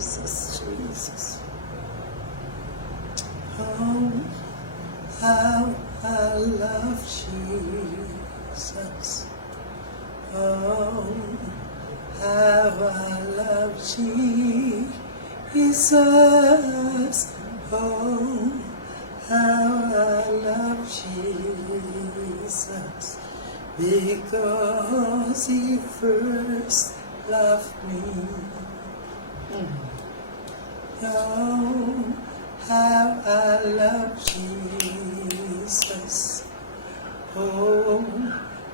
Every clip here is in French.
Jesus, Jesus. Oh, how I love Jesus. Oh, how I love Jesus. Oh, how I love Jesus. Because he first loved me. Oh, how I love Jesus. Oh,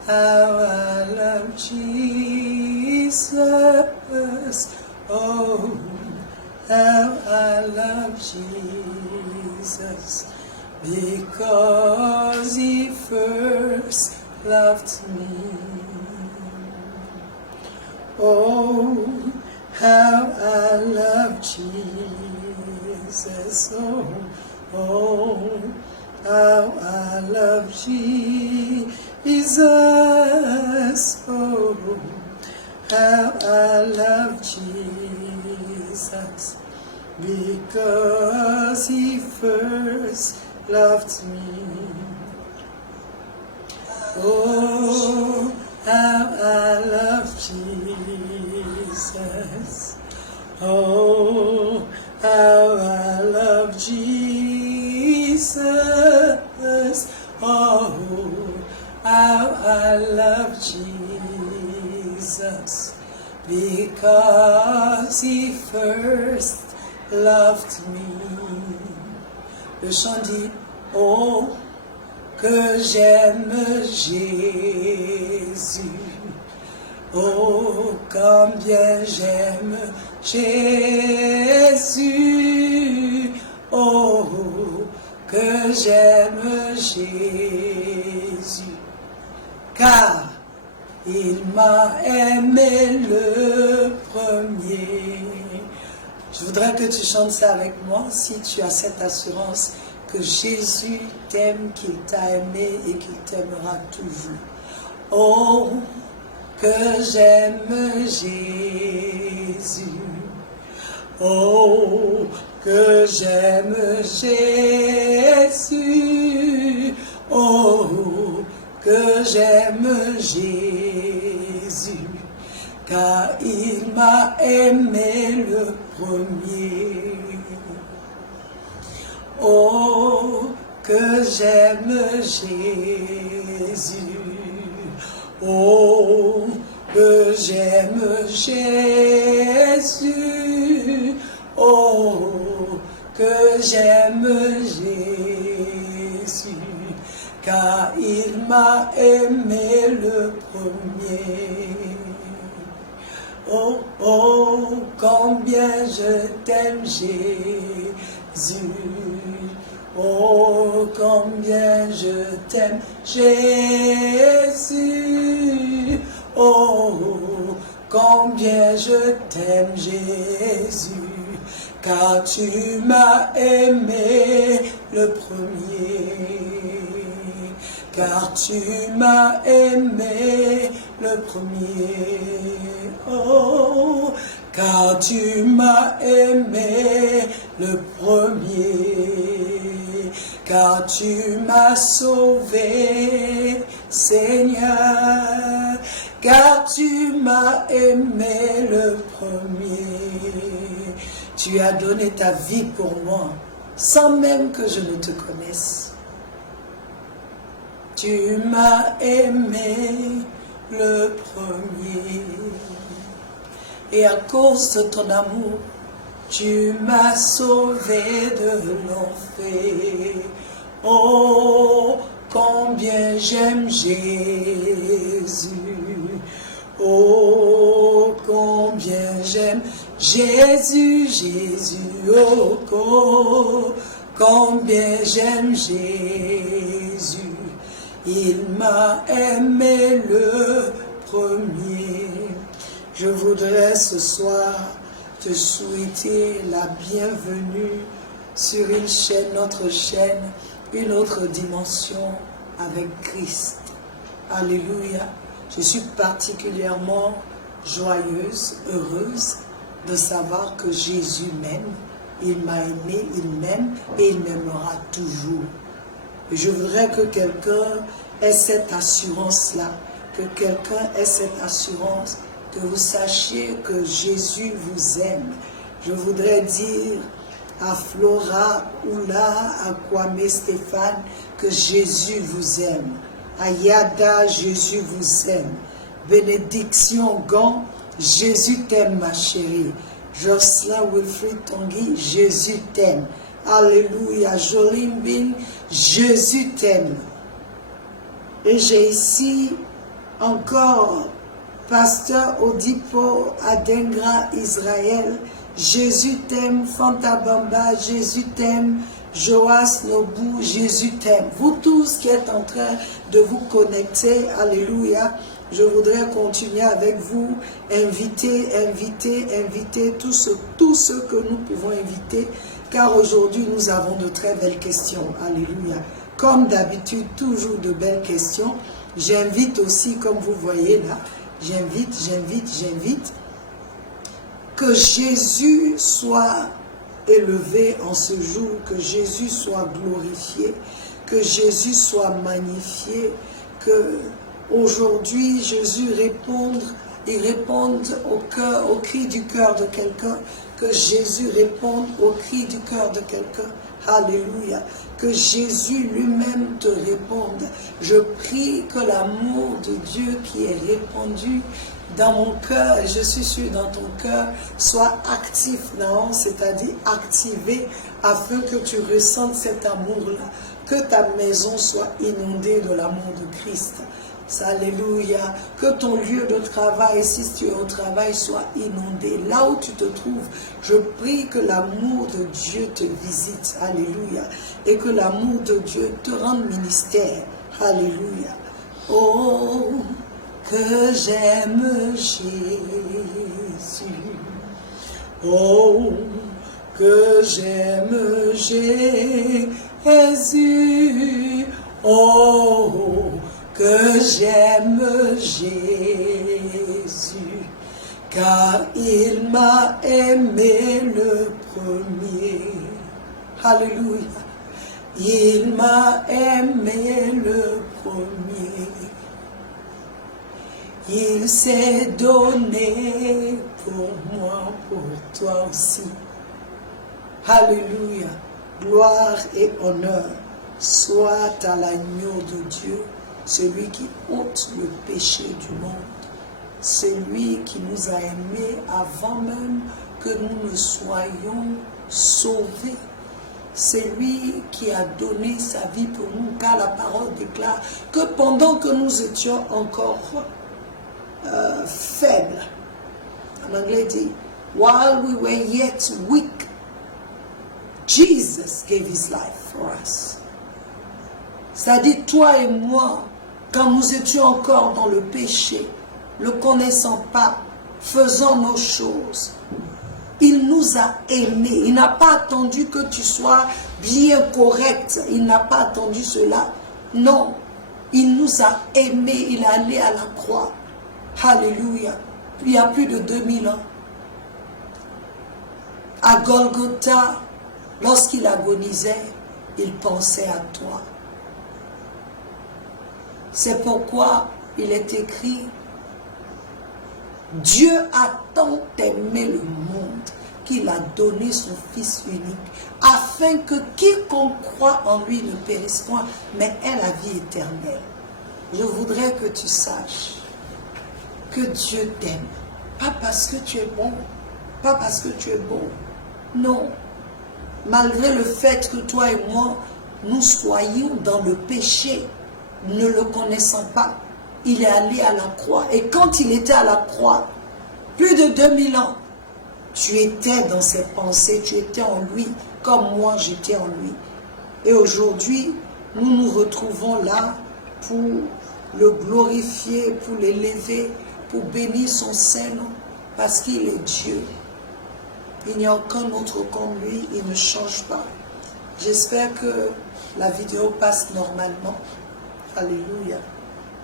how I love Jesus. Oh, how I love Jesus. Because he first loved me. Oh, how I love Jesus. Oh, how I love Jesus. Oh, how I love Jesus. Because he first loved me. Oh, how I love Jesus. Oh, how I love Jesus. Oh, how I love Jesus. Because he first loved me. Le chant dit, oh, que j'aime Jésus. Oh, combien j'aime Jésus. Oh, que j'aime Jésus. Car il m'a aimé le premier. Je voudrais que tu chantes ça avec moi si tu as cette assurance que Jésus t'aime, qu'il t'a aimé et qu'il t'aimera toujours. Oh, que j'aime Jésus. Oh, que j'aime Jésus. Oh, que j'aime Jésus. Car il m'a aimé le premier. Oh, que j'aime Jésus. Oh, que j'aime Jésus. Oh, que j'aime Jésus. Car il m'a aimé le premier. Oh, oh, combien je t'aime Jésus. Oh, combien je t'aime Jésus. Oh, combien je t'aime Jésus. Car tu m'as aimé le premier. Car tu m'as aimé le premier. Oh, car tu m'as aimé le premier. Car tu m'as sauvé, Seigneur. Car tu m'as aimé le premier. Tu as donné ta vie pour moi, sans même que je ne te connaisse. Tu m'as aimé le premier. Et à cause de ton amour, tu m'as sauvé de l'enfer. Oh, combien j'aime Jésus. Oh, combien j'aime Jésus, Jésus. Oh, combien j'aime Jésus. Il m'a aimé le premier. Je voudrais ce soir te souhaiter la bienvenue sur une chaîne, notre chaîne, une autre dimension avec Christ. Alléluia. Je suis particulièrement joyeuse, heureuse de savoir que Jésus m'aime, il m'a aimé, il m'aime et il m'aimera toujours. Et je voudrais que quelqu'un ait cette assurance-là, que quelqu'un ait cette assurance, que vous sachiez que Jésus vous aime. Je voudrais dire à Flora, Oula, à Kwame Stéphane, que Jésus vous aime. À Yada, Jésus vous aime. Bénédiction Gant, Jésus t'aime ma chérie. Jocelyn Wilfried Tanguy, Jésus t'aime. Alléluia. Jolimbin, Jésus t'aime. Et j'ai ici encore Pasteur Odipo Adengra Israël, Jésus t'aime. Fanta Bamba, Jésus t'aime. Joas Nobu, Jésus t'aime. Vous tous qui êtes en train de vous connecter, alléluia, je voudrais continuer avec vous, inviter tous ceux que nous pouvons inviter, car aujourd'hui nous avons de très belles questions, alléluia. Comme d'habitude, toujours de belles questions. J'invite aussi, comme vous voyez là, j'invite, que Jésus soit élevé en ce jour, que Jésus soit glorifié, que Jésus soit magnifié, que aujourd'hui Jésus réponde au cri du cœur de quelqu'un, que Jésus réponde au cri du cœur de quelqu'un. Alléluia. Que Jésus lui-même te réponde. Je prie que l'amour de Dieu qui est répandu dans mon cœur, et je suis sûr dans ton cœur, soit actif, non, c'est-à-dire activé, afin que tu ressentes cet amour-là, que ta maison soit inondée de l'amour de Christ. Alléluia. Que ton lieu de travail, si tu es au travail, soit inondé. Là où tu te trouves, je prie que l'amour de Dieu te visite. Alléluia. Et que l'amour de Dieu te rende ministère. Alléluia. Oh, que j'aime Jésus. Oh, que j'aime Jésus. Oh, que j'aime Jésus, car il m'a aimé le premier. Alléluia. Il m'a aimé le premier. Il s'est donné pour moi, pour toi aussi. Alléluia. Gloire et honneur soit à l'agneau de Dieu, celui qui ôte le péché du monde, celui qui nous a aimés avant même que nous ne soyons sauvés, celui qui a donné sa vie pour nous, car la parole déclare que pendant que nous étions encore faibles, en anglais dit, while we were yet weak, Jesus gave his life for us. C'est-à-dire toi et moi, quand nous étions encore dans le péché, ne connaissant pas, faisant nos choses, il nous a aimés. Il n'a pas attendu que tu sois bien correct. Il n'a pas attendu cela. Non, il nous a aimés. Il est allé à la croix. Alléluia. Il y a plus de 2000 ans. À Golgotha, lorsqu'il agonisait, il pensait à toi. C'est pourquoi il est écrit, Dieu a tant aimé le monde qu'il a donné son Fils unique, afin que quiconque croit en lui ne périsse point, mais ait la vie éternelle. Je voudrais que tu saches que Dieu t'aime, pas parce que tu es bon, pas parce que tu es beau, non. Malgré le fait que toi et moi, nous soyons dans le péché, ne le connaissant pas, il est allé à la croix. Et quand il était à la croix, plus de 2000 ans, tu étais dans ses pensées, tu étais en lui, comme moi j'étais en lui. Et aujourd'hui, nous nous retrouvons là pour le glorifier, pour l'élever, pour bénir son Saint-Nom, parce qu'il est Dieu. Il n'y a aucun autre comme lui, il ne change pas. J'espère que la vidéo passe normalement. Alléluia.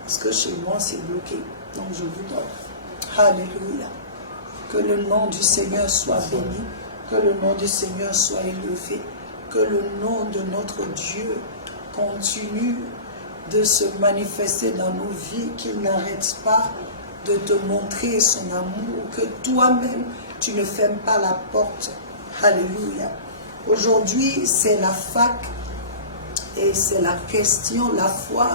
Parce que chez moi, c'est bloqué. Donc, je vous donne. Alléluia. Que le nom du Seigneur soit béni, que le nom du Seigneur soit élevé, que le nom de notre Dieu continue de se manifester dans nos vies, qu'il n'arrête pas de te montrer son amour, que toi-même, tu ne fermes pas la porte. Alléluia. Aujourd'hui, c'est la fac et c'est la question, la foi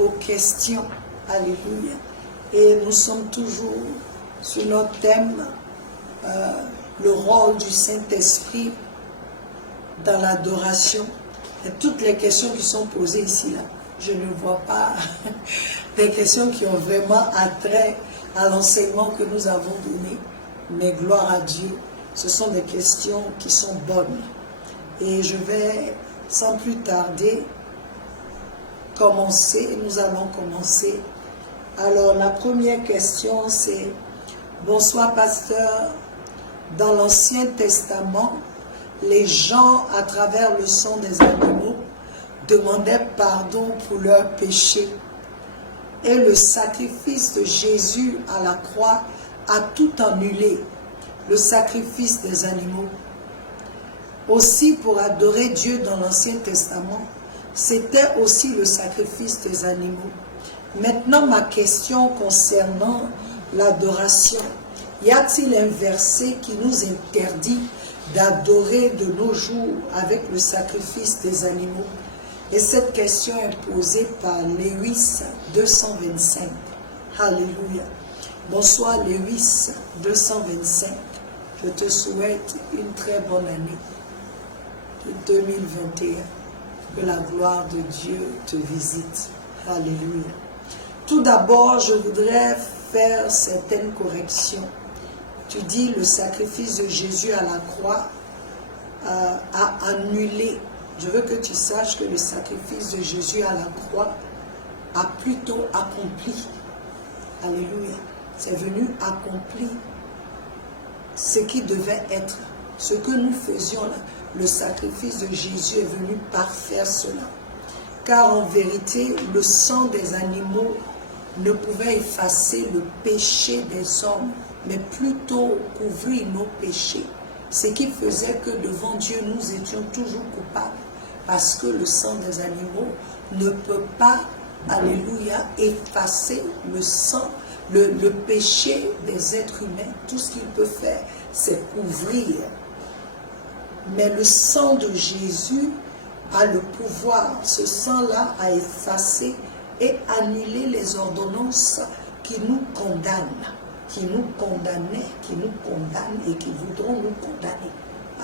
aux questions. Alléluia. Et nous sommes toujours sur notre thème, le rôle du Saint-Esprit dans l'adoration. Et toutes les questions qui sont posées ici, là, je ne vois pas des questions qui ont vraiment attrait à l'enseignement que nous avons donné. Mais gloire à Dieu, ce sont des questions qui sont bonnes. Et je vais, sans plus tarder, commencer. Nous allons commencer. Alors, la première question, c'est: bonsoir, pasteur. Dans l'Ancien Testament, les gens, à travers le sang des animaux, demandaient pardon pour leurs péchés. Et le sacrifice de Jésus à la croix a tout annulé, le sacrifice des animaux. Aussi, pour adorer Dieu dans l'Ancien Testament, c'était aussi le sacrifice des animaux. Maintenant, ma question concernant l'adoration. Y a-t-il un verset qui nous interdit d'adorer de nos jours avec le sacrifice des animaux? Et cette question est posée par Lewis 225. Alléluia. Bonsoir Lewis 225. Je te souhaite une très bonne année de 2021. Que la gloire de Dieu te visite. Alléluia. Tout d'abord, je voudrais faire certaines corrections. Tu dis le sacrifice de Jésus à la croix a annulé. Je veux que tu saches que le sacrifice de Jésus à la croix a plutôt accompli. Alléluia. C'est venu accomplir ce qui devait être. Ce que nous faisions là, le sacrifice de Jésus est venu parfaire cela. Car en vérité, le sang des animaux ne pouvait effacer le péché des hommes, mais plutôt couvrir nos péchés. Ce qui faisait que devant Dieu, nous étions toujours coupables, parce que le sang des animaux ne peut pas, alléluia, effacer le sang, le péché des êtres humains. Tout ce qu'il peut faire, c'est couvrir. Mais le sang de Jésus a le pouvoir, ce sang-là, à effacer et annuler les ordonnances qui nous condamnent, qui nous condamnaient, qui nous condamnent et qui voudront nous condamner.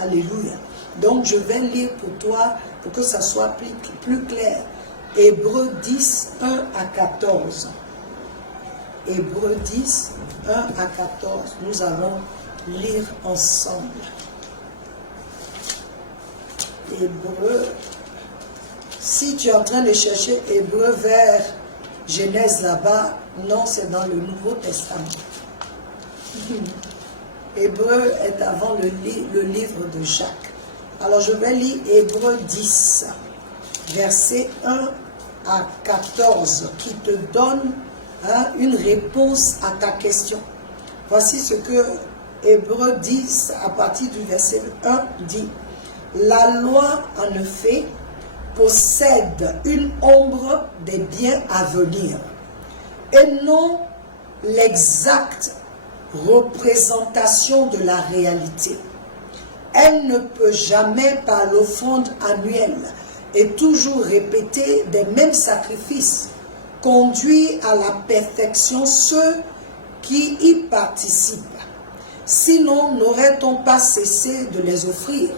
Alléluia. Donc je vais lire pour toi, pour que ça soit plus clair. Hébreux 10, 1 à 14. Hébreux 10, 1 à 14. Nous allons lire ensemble. Hébreux. Si tu es en train de chercher Hébreux vers Genèse là-bas, non, c'est dans le Nouveau Testament. Hébreux est avant le livre de Jacques. Alors je vais lire Hébreux 10, versets 1 à 14, qui te donne une réponse à ta question. Voici ce que Hébreux 10, à partir du verset 1, dit. La loi, en effet, possède une ombre des biens à venir, et non l'exacte représentation de la réalité. Elle ne peut jamais, par l'offrande annuelle et toujours répéter des mêmes sacrifices, conduire à la perfection ceux qui y participent. Sinon, n'aurait-on pas cessé de les offrir?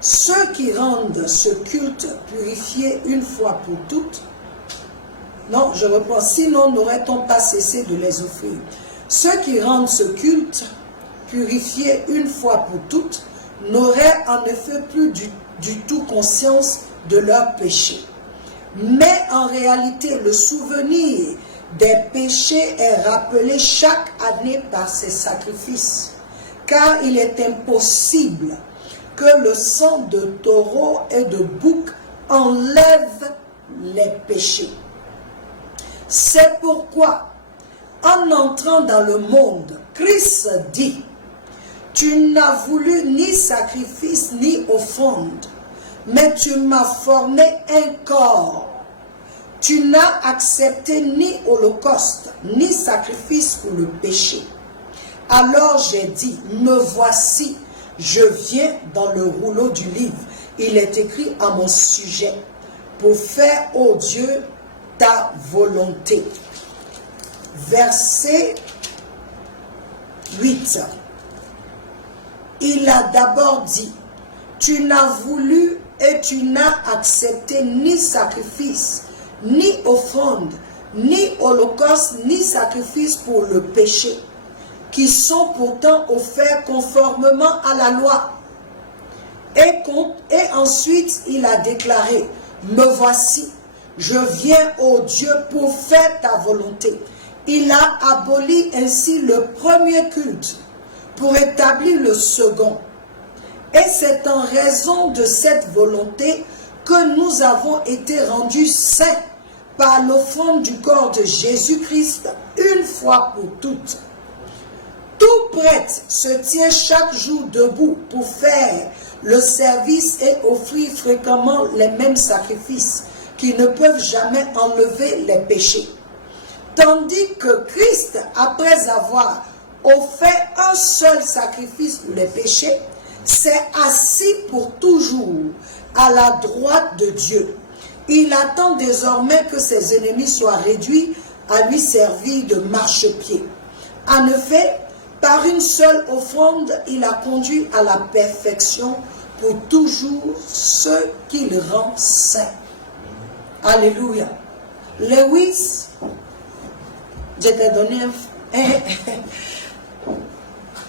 Ceux qui rendent ce culte purifié une fois pour toutes, non, je reprends, sinon n'aurait-on pas cessé de les offrir? Ceux qui rendent ce culte purifié une fois pour toutes n'auraient en effet plus du tout conscience de leurs péchés. Mais en réalité, le souvenir des péchés est rappelé chaque année par ces sacrifices, car il est impossible que le sang de taureau et de bouc enlève les péchés. C'est pourquoi, en entrant dans le monde, Christ dit, tu n'as voulu ni sacrifice ni offrande, mais tu m'as formé un corps. Tu n'as accepté ni holocauste, ni sacrifice pour le péché. Alors j'ai dit, me voici, je viens dans le rouleau du livre. Il est écrit à mon sujet, pour faire, ô Dieu, ta volonté. Verset 8. Il a d'abord dit, tu n'as voulu et tu n'as accepté ni sacrifice, ni offrande, ni holocauste, ni sacrifice pour le péché, qui sont pourtant offerts conformément à la loi. Et ensuite, il a déclaré, me voici, je viens, ô Dieu, pour faire ta volonté. Il a aboli ainsi le premier culte pour établir le second. Et c'est en raison de cette volonté que nous avons été rendus saints par l'offrande du corps de Jésus-Christ une fois pour toutes. Tout prêtre se tient chaque jour debout pour faire le service et offrir fréquemment les mêmes sacrifices qui ne peuvent jamais enlever les péchés. Tandis que Christ, après avoir offert un seul sacrifice pour les péchés, s'est assis pour toujours à la droite de Dieu. Il attend désormais que ses ennemis soient réduits à lui servir de marchepied. En effet, par une seule offrande, il a conduit à la perfection pour toujours ceux qu'il rend saints. Alléluia. Lewis, je t'ai donné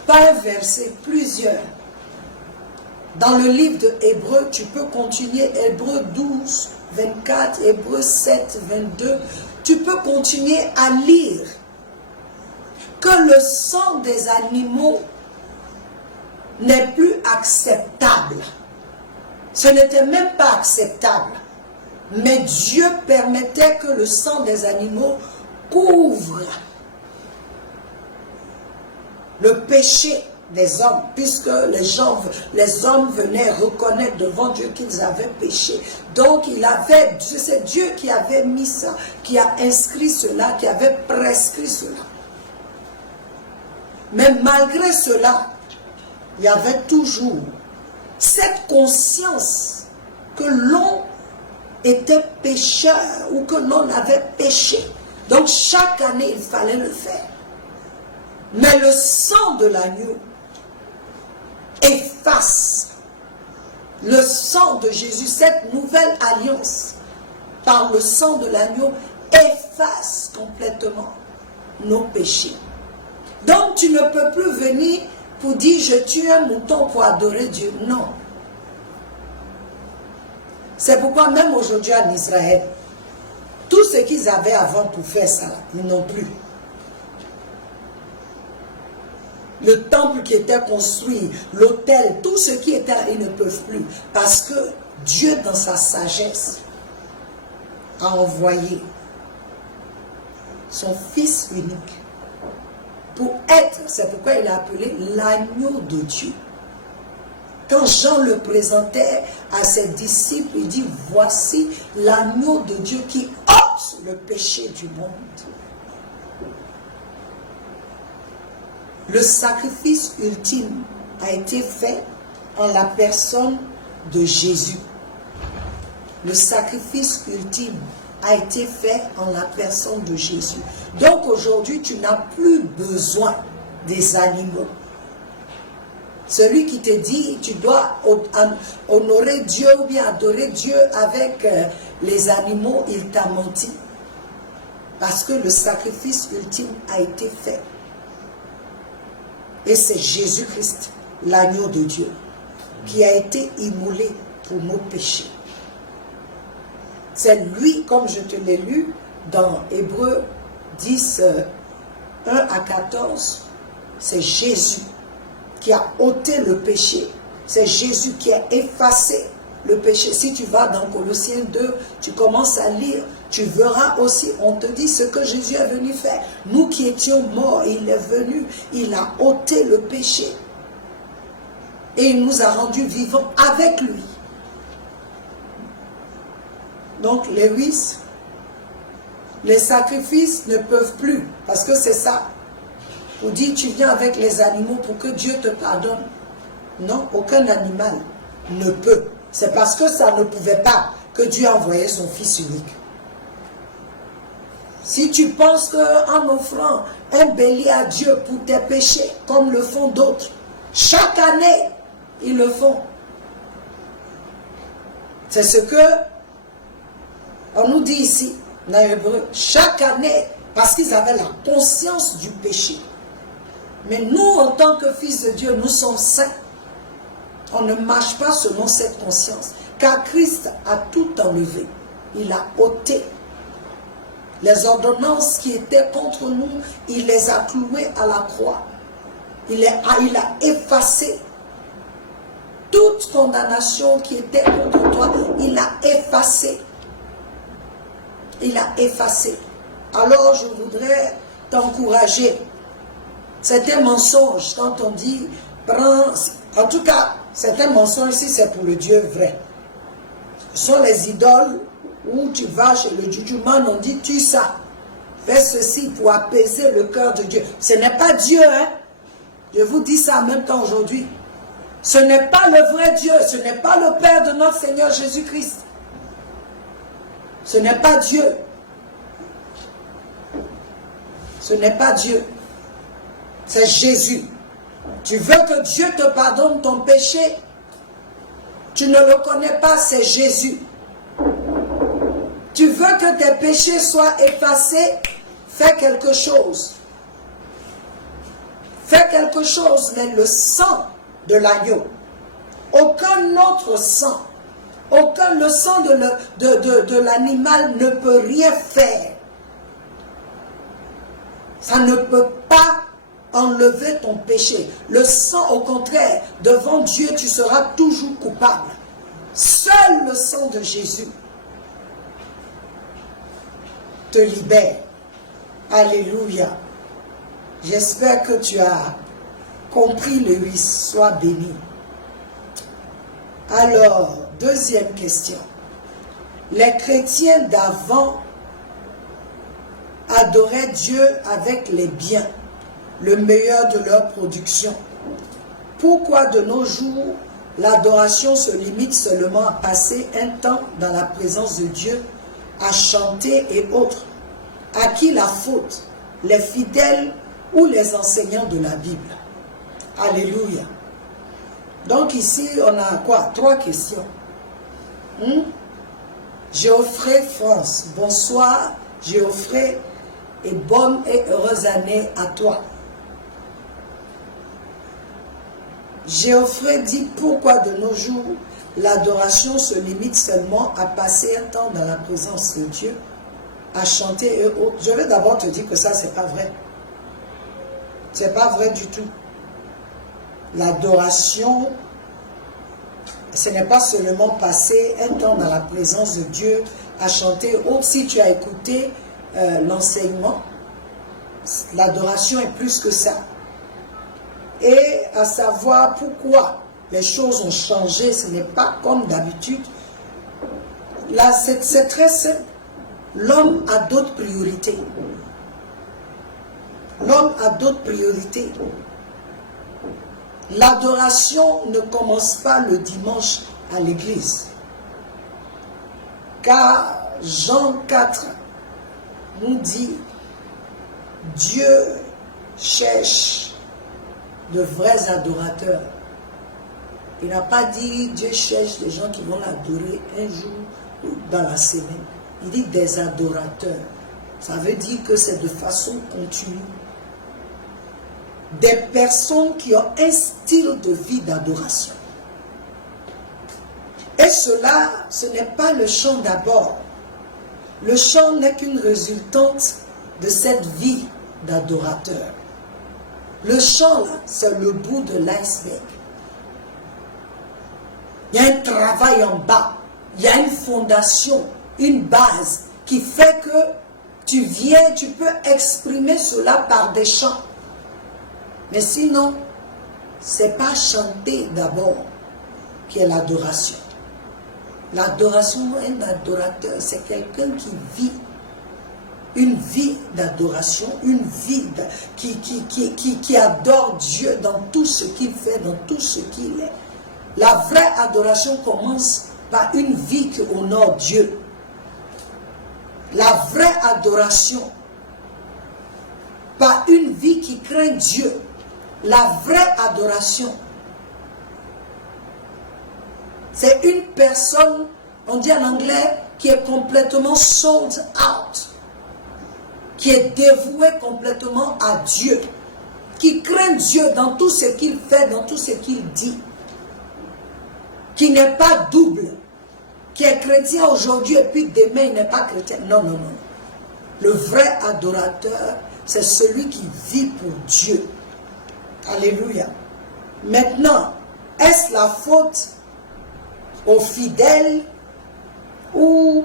pas un verset, plusieurs. Dans le livre de Hébreux, tu peux continuer, Hébreux 12, 24, Hébreux 7, 22. Tu peux continuer à lire que le sang des animaux n'est plus acceptable. Ce n'était même pas acceptable. Mais Dieu permettait que le sang des animaux couvre le péché des hommes, puisque les hommes venaient reconnaître devant Dieu qu'ils avaient péché. Donc c'est Dieu qui avait mis ça, qui a inscrit cela, qui avait prescrit cela. Mais malgré cela, il y avait toujours cette conscience que l'on était pécheur ou que l'on avait péché. Donc chaque année, il fallait le faire. Mais le sang de l'agneau efface. Le sang de Jésus, cette nouvelle alliance, par le sang de l'agneau, efface complètement nos péchés. Donc tu ne peux plus venir pour dire je tue un mouton pour adorer Dieu. Non. C'est pourquoi même aujourd'hui en Israël, tout ce qu'ils avaient avant pour faire ça, ils n'ont plus. Le temple qui était construit, l'autel, tout ce qui était, ils ne peuvent plus. Parce que Dieu, dans sa sagesse, a envoyé son Fils unique pour être, c'est pourquoi il a appelé l'agneau de Dieu. Quand Jean le présentait à ses disciples, il dit, voici l'agneau de Dieu qui ôte le péché du monde. Le sacrifice ultime a été fait en la personne de Jésus. Le sacrifice ultime a été fait en la personne de Jésus. Donc aujourd'hui, tu n'as plus besoin des animaux. Celui qui te dit, tu dois honorer Dieu ou bien adorer Dieu avec les animaux, il t'a menti. Parce que le sacrifice ultime a été fait. Et c'est Jésus-Christ, l'agneau de Dieu, qui a été immolé pour nos péchés. C'est lui, comme je te l'ai lu dans Hébreux 10, 1 à 14, c'est Jésus qui a ôté le péché. C'est Jésus qui a effacé le péché. Si tu vas dans Colossiens 2, tu commences à lire tu verras aussi, on te dit ce que Jésus est venu faire. Nous qui étions morts, il est venu, il a ôté le péché. Et il nous a rendus vivants avec lui. Donc Lewis, les sacrifices ne peuvent plus, parce que c'est ça. On dit tu viens avec les animaux pour que Dieu te pardonne. Non, aucun animal ne peut. C'est parce que ça ne pouvait pas que Dieu a envoyé son Fils unique. Si tu penses qu'en offrant un bélier à Dieu pour tes péchés, comme le font d'autres, chaque année, ils le font. C'est ce que on nous dit ici, dans l'Hébreu, chaque année, parce qu'ils avaient la conscience du péché. Mais nous, en tant que fils de Dieu, nous sommes saints. On ne marche pas selon cette conscience. Car Christ a tout enlevé. Il a ôté. Les ordonnances qui étaient contre nous, il les a clouées à la croix. Il a effacé toute condamnation qui était contre toi. Il a effacé. Il a effacé. Alors je voudrais t'encourager. C'est un mensonge quand on dit, prends, en tout cas, c'est un mensonge si c'est pour le Dieu vrai. Ce sont les idoles où tu vas chez le jujuman, on dit, tue ça, fais ceci pour apaiser le cœur de Dieu. Ce n'est pas Dieu, hein. Je vous dis ça en même temps aujourd'hui. Ce n'est pas le vrai Dieu, ce n'est pas le Père de notre Seigneur Jésus-Christ. Ce n'est pas Dieu. Ce n'est pas Dieu. C'est Jésus. Tu veux que Dieu te pardonne ton péché? Tu ne le connais pas, c'est Jésus. Tu veux que tes péchés soient effacés? Fais quelque chose. Fais quelque chose, mais le sang de l'agneau. Aucun autre sang. Le sang de l'animal ne peut rien faire. Ça ne peut pas enlever ton péché. Le sang, au contraire, devant Dieu, tu seras toujours coupable. Seul le sang de Jésus te libère. Alléluia. J'espère que tu as compris le 8. Sois béni. Alors, deuxième question. Les chrétiens d'avant adoraient Dieu avec les biens, le meilleur de leur production. Pourquoi de nos jours, l'adoration se limite seulement à passer un temps dans la présence de Dieu, à chanter et autres? À qui la faute? Les fidèles ou les enseignants de la Bible? Alléluia. Donc ici, on a quoi? 3 questions. Geoffrey France, bonsoir Geoffrey, et bonne et heureuse année à toi. Geoffrey dit, pourquoi de nos jours l'adoration se limite seulement à passer un temps dans la présence de Dieu, à chanter et autres? Je vais d'abord te dire que ça, c'est pas vrai. C'est pas vrai du tout. L'adoration, ce n'est pas seulement passer un temps dans la présence de Dieu, à chanter et autres. Si tu as écouté l'enseignement, l'adoration est plus que ça. Et à savoir pourquoi les choses ont changé, ce n'est pas comme d'habitude. Là, c'est très simple. L'homme a d'autres priorités. L'homme a d'autres priorités. L'adoration ne commence pas le dimanche à l'église. Car Jean 4 nous dit, Dieu cherche de vrais adorateurs. Il n'a pas dit Dieu cherche des gens qui vont l'adorer un jour dans la semaine. Il dit des adorateurs. Ça veut dire que c'est de façon continue. Des personnes qui ont un style de vie d'adoration. Et cela, ce n'est pas le chant d'abord. Le chant n'est qu'une résultante de cette vie d'adorateur. Le chant, là, c'est le bout de l'iceberg. Il y a un travail en bas. Il y a une fondation, une base qui fait que tu viens, tu peux exprimer cela par des chants. Mais sinon, c'est pas chanter d'abord qui est l'adoration. L'adoration, un adorateur, c'est quelqu'un qui vit une vie d'adoration, une vie qui adore Dieu dans tout ce qu'il fait, dans tout ce qu'il est. La vraie adoration commence par une vie qui honore Dieu. La vraie adoration, par une vie qui craint Dieu. La vraie adoration, c'est une personne, on dit en anglais, qui est complètement sold out, qui est dévouée complètement à Dieu, qui craint Dieu dans tout ce qu'il fait, dans tout ce qu'il dit, qui n'est pas double, qui est chrétien aujourd'hui et puis demain il n'est pas chrétien. Non, non, non. Le vrai adorateur, c'est celui qui vit pour Dieu. Alléluia. Maintenant, est-ce la faute aux fidèles ou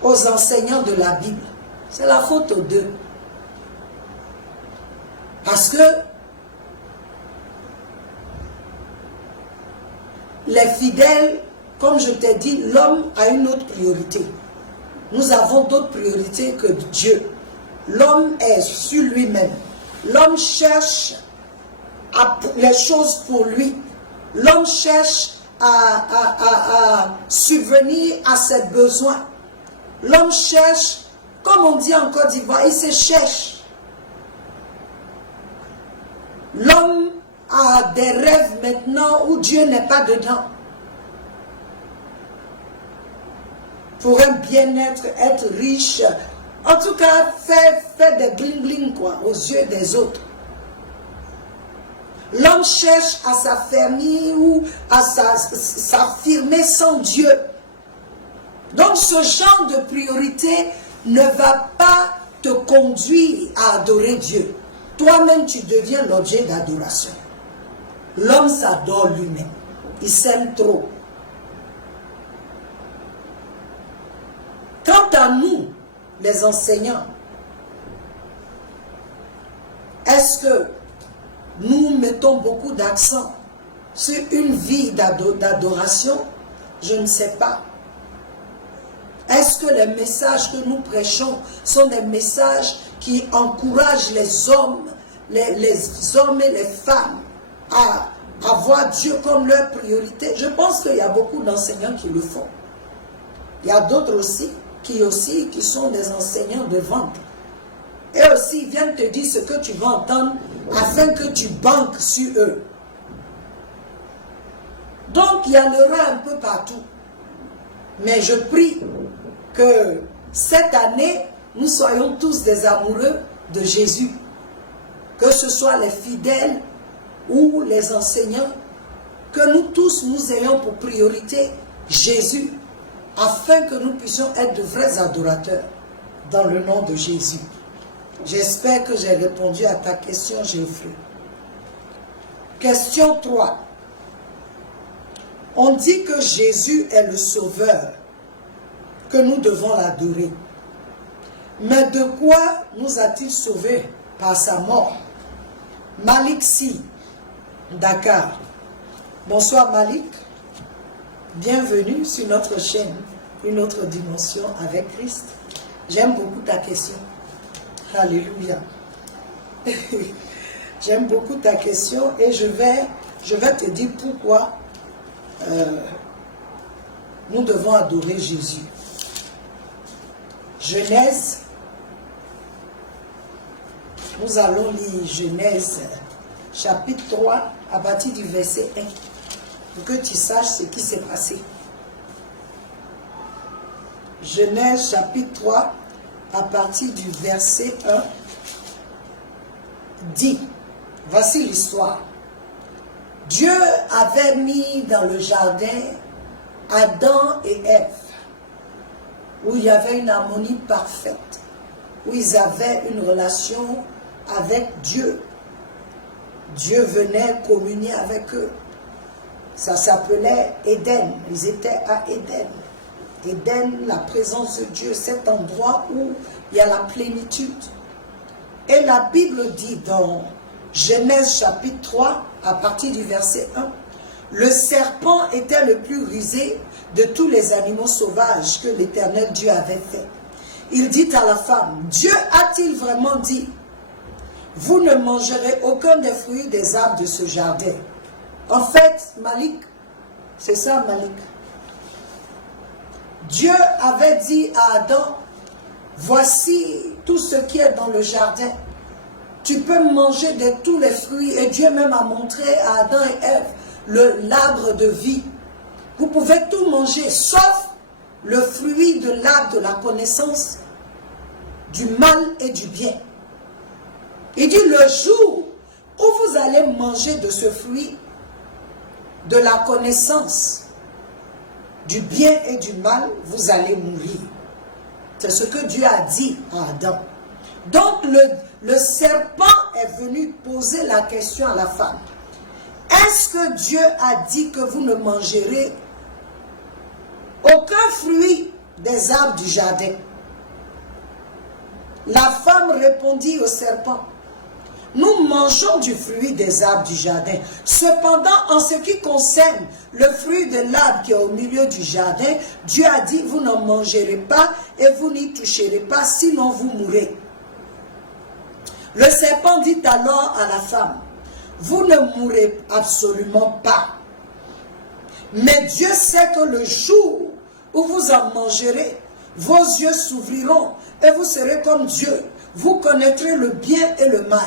aux enseignants de la Bible? C'est la faute aux deux. Parce que les fidèles, comme je t'ai dit, l'homme a une autre priorité. Nous avons d'autres priorités que Dieu. L'homme est sur lui-même. L'homme cherche les choses pour lui. L'homme cherche à subvenir à ses besoins. L'homme cherche, comme on dit en Côte d'Ivoire, il se cherche. L'homme a des rêves maintenant où Dieu n'est pas dedans. Pour un bien-être, être riche, en tout cas, faire des bling-bling quoi, aux yeux des autres. L'homme cherche à s'affermir ou à s'affirmer sans Dieu. Donc ce genre de priorité ne va pas te conduire à adorer Dieu. Toi-même, tu deviens l'objet d'adoration. L'homme s'adore lui-même. Il s'aime trop. Quant à nous, les enseignants, est-ce que nous mettons beaucoup d'accent sur une vie d'adoration? Je ne sais pas. Est-ce que les messages que nous prêchons sont des messages qui encouragent les hommes et les femmes à avoir Dieu comme leur priorité? Je pense qu'il y a beaucoup d'enseignants qui le font. Il y a d'autres aussi qui sont des enseignants de vente. Et aussi, ils viennent te dire ce que tu vas entendre afin que tu banques sur eux. Donc, il y en aura un peu partout. Mais je prie que cette année, nous soyons tous des amoureux de Jésus. Que ce soit les fidèles ou les enseignants, que nous tous, nous ayons pour priorité Jésus, afin que nous puissions être de vrais adorateurs dans le nom de Jésus. J'espère que j'ai répondu à ta question, Geoffrey. Question 3. On dit que Jésus est le Sauveur, que nous devons l'adorer. Mais de quoi nous a-t-il sauvés par sa mort? Malik Si, Dakar. Bonsoir Malik. Bienvenue sur notre chaîne, une autre dimension avec Christ. J'aime beaucoup ta question. Alléluia. J'aime beaucoup ta question et je vais te dire pourquoi nous devons adorer Jésus. Genèse, nous allons lire Genèse chapitre 3 à partir du verset 1 pour que tu saches ce qui s'est passé. Genèse chapitre 3 à partir du verset 1 dit, voici l'histoire. Dieu avait mis dans le jardin Adam et Ève, où il y avait une harmonie parfaite, où ils avaient une relation avec Dieu. Dieu venait communier avec eux. Ça s'appelait Éden. Ils étaient à Éden. Éden, la présence de Dieu, cet endroit où il y a la plénitude. Et la Bible dit dans Genèse chapitre 3, à partir du verset 1, le serpent était le plus rusé de tous les animaux sauvages que l'Éternel Dieu avait fait. Il dit à la femme, Dieu a-t-il vraiment dit, vous ne mangerez aucun des fruits des arbres de ce jardin? En fait, Malik, c'est ça Malik. Dieu avait dit à Adam, voici tout ce qui est dans le jardin. Tu peux manger de tous les fruits. Et Dieu même a montré à Adam et Ève l'arbre de vie. Vous pouvez tout manger, sauf le fruit de l'arbre de la connaissance du mal et du bien. Il dit, le jour où vous allez manger de ce fruit, de la connaissance du bien et du mal, vous allez mourir. C'est ce que Dieu a dit à Adam. Donc le serpent est venu poser la question à la femme. Est-ce que Dieu a dit que vous ne mangerez aucun fruit des arbres du jardin? La femme répondit au serpent, nous mangeons du fruit des arbres du jardin. Cependant, en ce qui concerne le fruit de l'arbre qui est au milieu du jardin, Dieu a dit, vous n'en mangerez pas et vous n'y toucherez pas, sinon vous mourrez. Le serpent dit alors à la femme, vous ne mourrez absolument pas. Mais Dieu sait que le jour où vous en mangerez, vos yeux s'ouvriront et vous serez comme Dieu. Vous connaîtrez le bien et le mal.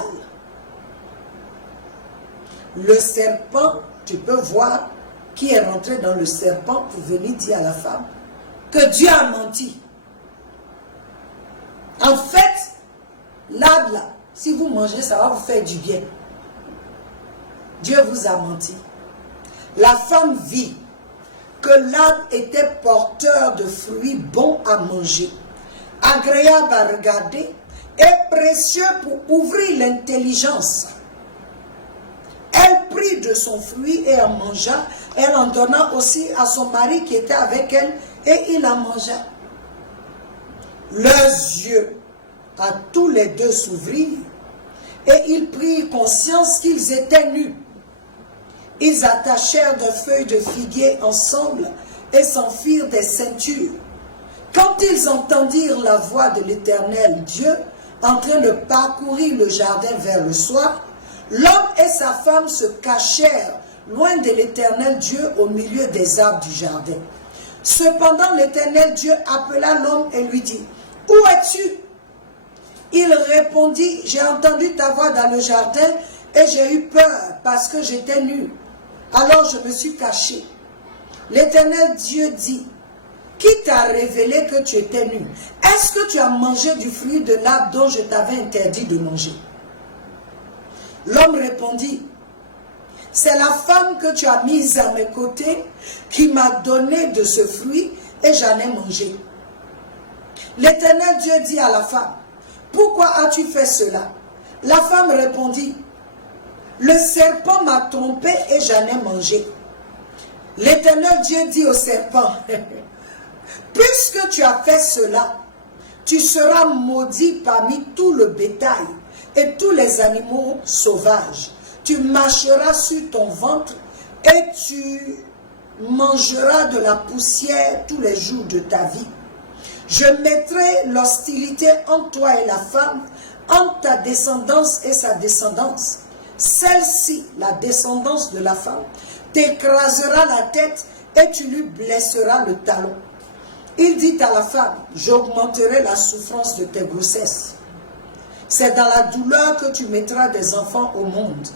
Le serpent, tu peux voir qui est rentré dans le serpent pour venir dire à la femme que Dieu a menti. En fait, l'arbre là, si vous mangez, ça va vous faire du bien. Dieu vous a menti. La femme vit que l'arbre était porteur de fruits bons à manger, agréable à regarder et précieux pour ouvrir l'intelligence. Elle prit de son fruit et en mangea. Elle en donna aussi à son mari qui était avec elle et il en mangea. Leurs yeux à tous les deux s'ouvrirent et ils prirent conscience qu'ils étaient nus. Ils attachèrent des feuilles de figuier ensemble et s'enfirent des ceintures. Quand ils entendirent la voix de l'Éternel Dieu en train de parcourir le jardin vers le soir, l'homme et sa femme se cachèrent loin de l'Éternel Dieu au milieu des arbres du jardin. Cependant l'Éternel Dieu appela l'homme et lui dit, « Où es-tu » Il répondit, « J'ai entendu ta voix dans le jardin et j'ai eu peur parce que j'étais nu. Alors je me suis caché. » L'Éternel Dieu dit, « Qui t'a révélé que tu étais nu? Est-ce que tu as mangé du fruit de l'arbre dont je t'avais interdit de manger ?» L'homme répondit, « C'est la femme que tu as mise à mes côtés qui m'a donné de ce fruit et j'en ai mangé. » L'Éternel Dieu dit à la femme, « Pourquoi as-tu fait cela ?» La femme répondit, « Le serpent m'a trompé et j'en ai mangé. » L'Éternel Dieu dit au serpent, « Puisque tu as fait cela, tu seras maudit parmi tout le bétail et tous les animaux sauvages. Tu marcheras sur ton ventre et tu mangeras de la poussière tous les jours de ta vie. Je mettrai l'hostilité entre toi et la femme, entre ta descendance et sa descendance. Celle-ci, la descendance de la femme, t'écrasera la tête et tu lui blesseras le talon. » Il dit à la femme, « J'augmenterai la souffrance de tes grossesses. C'est dans la douleur que tu mettras des enfants au monde.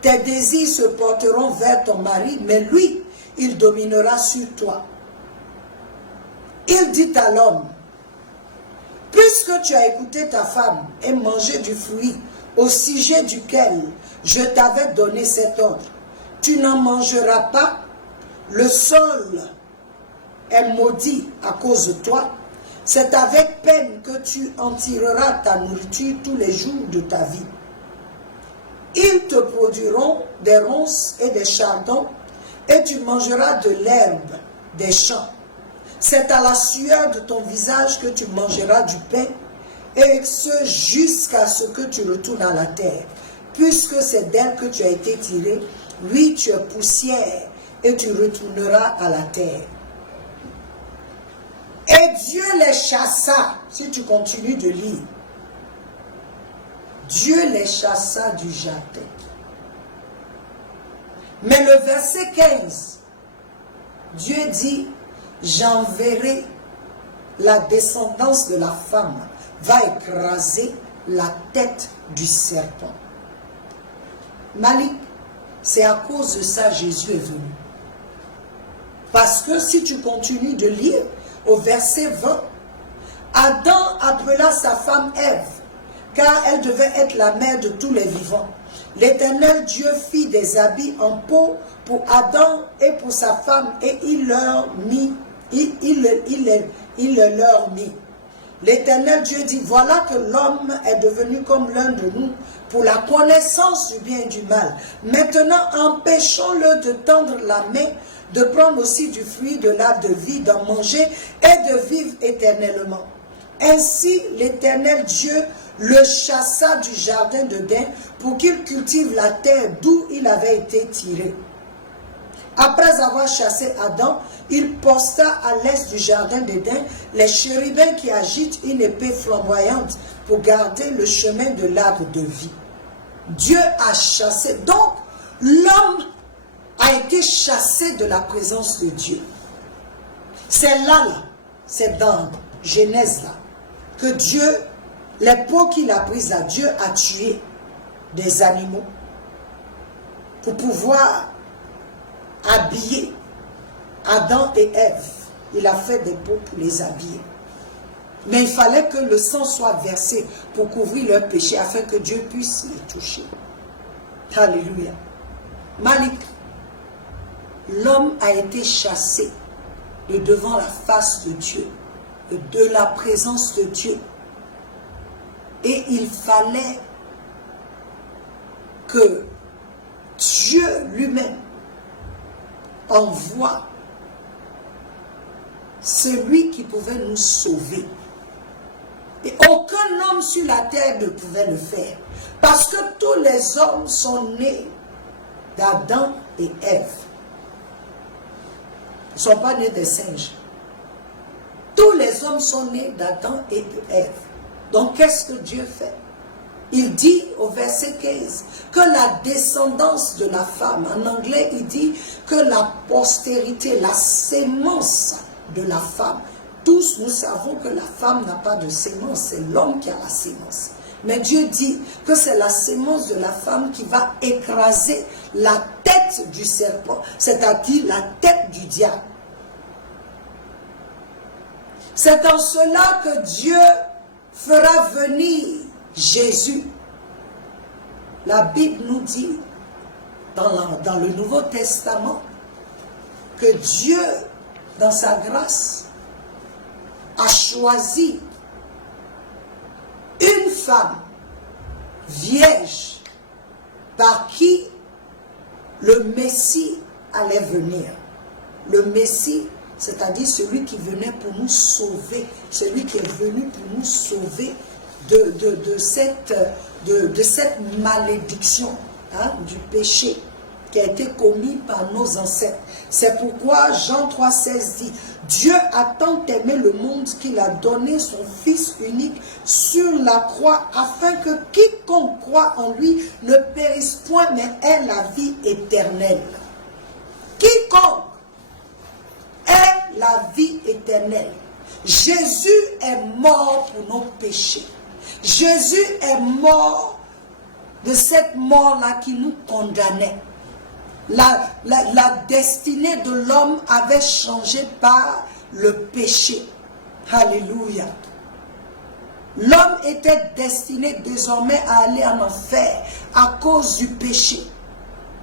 Tes désirs se porteront vers ton mari, mais lui, il dominera sur toi. » Il dit à l'homme, « Puisque tu as écouté ta femme et mangé du fruit au sujet duquel je t'avais donné cet ordre, tu n'en mangeras pas, le sol est maudit à cause de toi, c'est avec peine que tu en tireras ta nourriture tous les jours de ta vie. Ils te produiront des ronces et des chardons, et tu mangeras de l'herbe des champs. C'est à la sueur de ton visage que tu mangeras du pain, et ce jusqu'à ce que tu retournes à la terre. Puisque c'est d'elle que tu as été tiré, oui, tu es poussière, et tu retourneras à la terre. Et Dieu les chassa, si tu continues de lire. Dieu les chassa du jardin. Mais le verset 15, Dieu dit, j'enverrai la descendance de la femme, va écraser la tête du serpent. Malik, c'est à cause de ça Jésus est venu. Parce que si tu continues de lire, au verset 20, Adam appela sa femme Ève, car elle devait être la mère de tous les vivants. L'Éternel Dieu fit des habits en peau pour Adam et pour sa femme, et il leur mit. L'Éternel Dieu dit, voilà que l'homme est devenu comme l'un de nous, pour la connaissance du bien et du mal. Maintenant, empêchons-le de tendre la main, de prendre aussi du fruit de l'arbre de vie, d'en manger et de vivre éternellement. Ainsi, l'Éternel Dieu le chassa du jardin d'Éden pour qu'il cultive la terre d'où il avait été tiré. Après avoir chassé Adam, il posta à l'est du jardin d'Éden les chérubins qui agitent une épée flamboyante pour garder le chemin de l'arbre de vie. Dieu a chassé. Donc, l'homme a été chassé de la présence de Dieu. C'est là, c'est dans Genèse, là, que Dieu, les peaux qu'il a prises là, Dieu a tué des animaux pour pouvoir habiller Adam et Ève. Il a fait des peaux pour les habiller. Mais il fallait que le sang soit versé pour couvrir leur péché afin que Dieu puisse les toucher. Alléluia. Malik, l'homme a été chassé de devant la face de Dieu, de la présence de Dieu. Et il fallait que Dieu lui-même envoie celui qui pouvait nous sauver. Et aucun homme sur la terre ne pouvait le faire. Parce que tous les hommes sont nés d'Adam et Ève. Ils ne sont pas nés des singes. Tous les hommes sont nés d'Adam et d'Ève. Donc qu'est-ce que Dieu fait? Il dit au verset 15 que la descendance de la femme, en anglais il dit que la postérité, la sémence de la femme. Tous nous savons que la femme n'a pas de sémence, c'est l'homme qui a la sémence. Mais Dieu dit que c'est la sémence de la femme qui va écraser la tête du serpent, c'est-à-dire la tête du diable. C'est en cela que Dieu fera venir Jésus. La Bible nous dit dans le Nouveau Testament que Dieu, dans sa grâce, a choisi une femme vierge par qui le Messie allait venir. Le Messie, c'est-à-dire celui qui venait pour nous sauver, celui qui est venu pour nous sauver de cette malédiction, hein, du péché qui a été commis par nos ancêtres. C'est pourquoi Jean 3,16 dit, Dieu a tant aimé le monde qu'il a donné son Fils unique sur la croix, afin que quiconque croit en lui ne périsse point, mais ait la vie éternelle. Quiconque ait la vie éternelle. Jésus est mort pour nos péchés. Jésus est mort de cette mort-là qui nous condamnait. La destinée de l'homme avait changé par le péché. Alléluia. L'homme était destiné désormais à aller en enfer à cause du péché.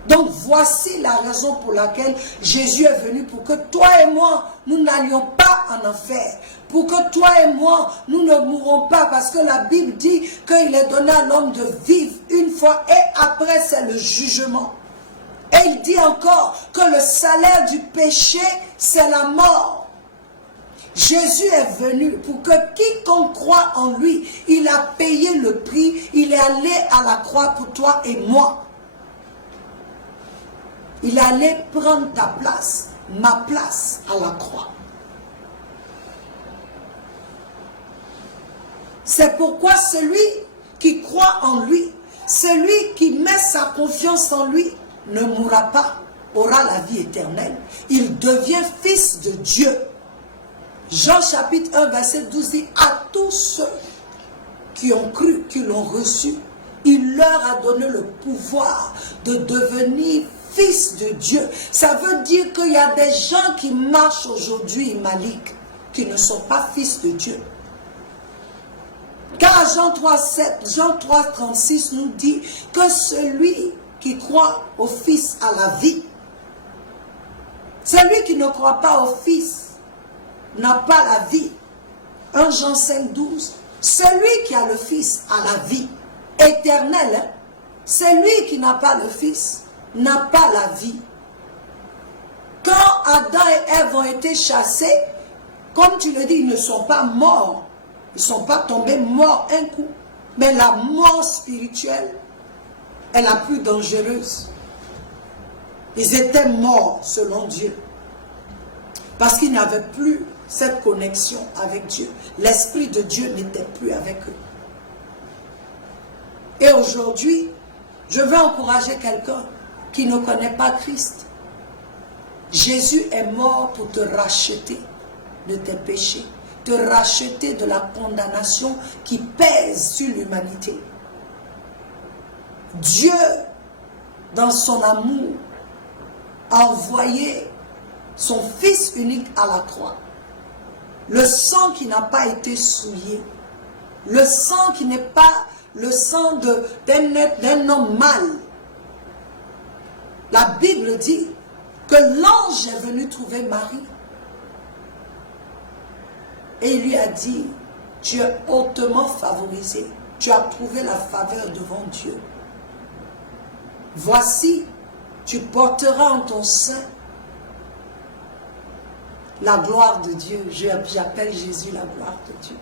Donc voici la raison pour laquelle Jésus est venu, pour que toi et moi, nous n'allions pas en enfer. Pour que toi et moi, nous ne mourrons pas, parce que la Bible dit qu'il est donné à l'homme de vivre une fois et après c'est le jugement. Et il dit encore que le salaire du péché, c'est la mort. Jésus est venu pour que quiconque croit en lui, il a payé le prix, il est allé à la croix pour toi et moi. Il est allé prendre ta place, ma place à la croix. C'est pourquoi celui qui croit en lui, celui qui met sa confiance en lui, ne mourra pas, aura la vie éternelle. Il devient fils de Dieu. Jean chapitre 1 verset 12 dit, à tous ceux qui ont cru, qui l'ont reçu, il leur a donné le pouvoir de devenir fils de Dieu. Ça veut dire qu'il y a des gens qui marchent aujourd'hui, Malik, qui ne sont pas fils de Dieu. Car Jean 3,7, Jean 3,36 nous dit que celui qui croit au Fils a la vie. Celui qui ne croit pas au Fils n'a pas la vie. 1 Jean 5,12. Celui qui a le Fils a la vie éternelle. Hein? Celui qui n'a pas le Fils n'a pas la vie. Quand Adam et Ève ont été chassés, comme tu le dis, ils ne sont pas morts. Ils ne sont pas tombés morts un coup. Mais la mort spirituelle est la plus dangereuse. Ils étaient morts selon Dieu. Parce qu'ils n'avaient plus cette connexion avec Dieu. L'Esprit de Dieu n'était plus avec eux. Et aujourd'hui, je veux encourager quelqu'un qui ne connaît pas Christ. Jésus est mort pour te racheter de tes péchés, te racheter de la condamnation qui pèse sur l'humanité. Dieu, dans son amour, a envoyé son Fils unique à la croix. Le sang qui n'a pas été souillé, le sang qui n'est pas le sang d'un homme mâle. La Bible dit que l'ange est venu trouver Marie et il lui a dit, tu es hautement favorisé, tu as trouvé la faveur devant Dieu. Voici, tu porteras en ton sein la gloire de Dieu. J'appelle Jésus la gloire de Dieu.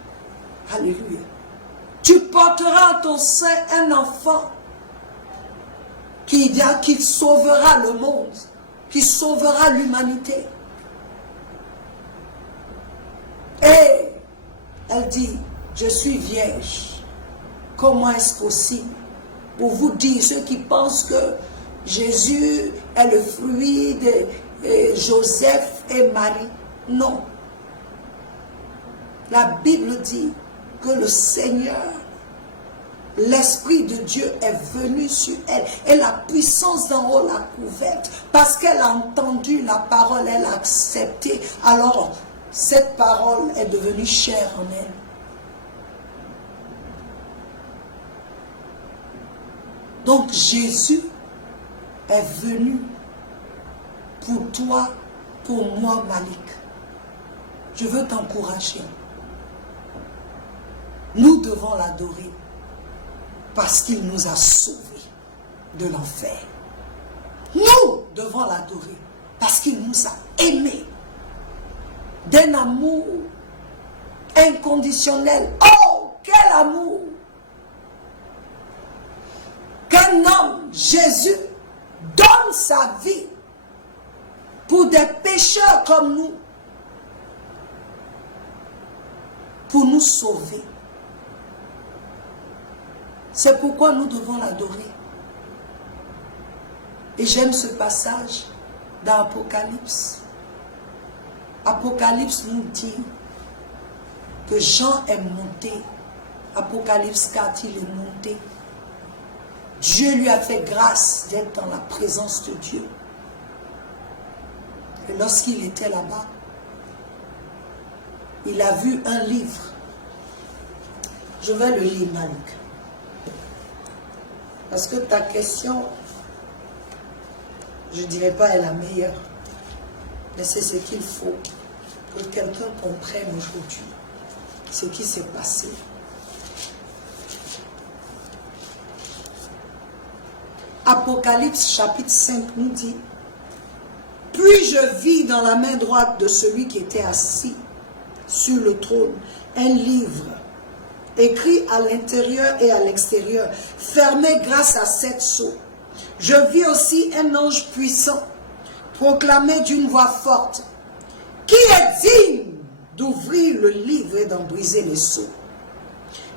Alléluia. Tu porteras en ton sein un enfant qui sauvera le monde, qui sauvera l'humanité. Et elle dit, je suis vierge. Comment est-ce possible? Pour vous dire, ceux qui pensent que Jésus est le fruit de Joseph et Marie. Non. La Bible dit que le Seigneur, l'Esprit de Dieu est venu sur elle. Et la puissance d'en haut l'a couverte. Parce qu'elle a entendu la parole, elle a accepté. Alors, cette parole est devenue chair en elle. Donc Jésus est venu pour toi, pour moi, Malik. Je veux t'encourager. Nous devons l'adorer parce qu'il nous a sauvés de l'enfer. Nous devons l'adorer parce qu'il nous a aimés d'un amour inconditionnel. Oh, quel amour! Qu'un homme, Jésus, donne sa vie pour des pécheurs comme nous, pour nous sauver. C'est pourquoi nous devons l'adorer. Et j'aime ce passage dans Apocalypse. Apocalypse nous dit que Jean est monté. Apocalypse 4, il est monté. Dieu lui a fait grâce d'être dans la présence de Dieu. Et lorsqu'il était là-bas, il a vu un livre. Je vais le lire, Malik. Parce que ta question, je ne dirais pas est la meilleure. Mais c'est ce qu'il faut que quelqu'un comprenne aujourd'hui. Ce qui s'est passé. Apocalypse chapitre 5 nous dit, puis je vis dans la main droite de celui qui était assis sur le trône, un livre écrit à l'intérieur et à l'extérieur, fermé grâce à 7 sceaux. Je vis aussi un ange puissant, proclamer d'une voix forte, qui est digne d'ouvrir le livre et d'en briser les sceaux.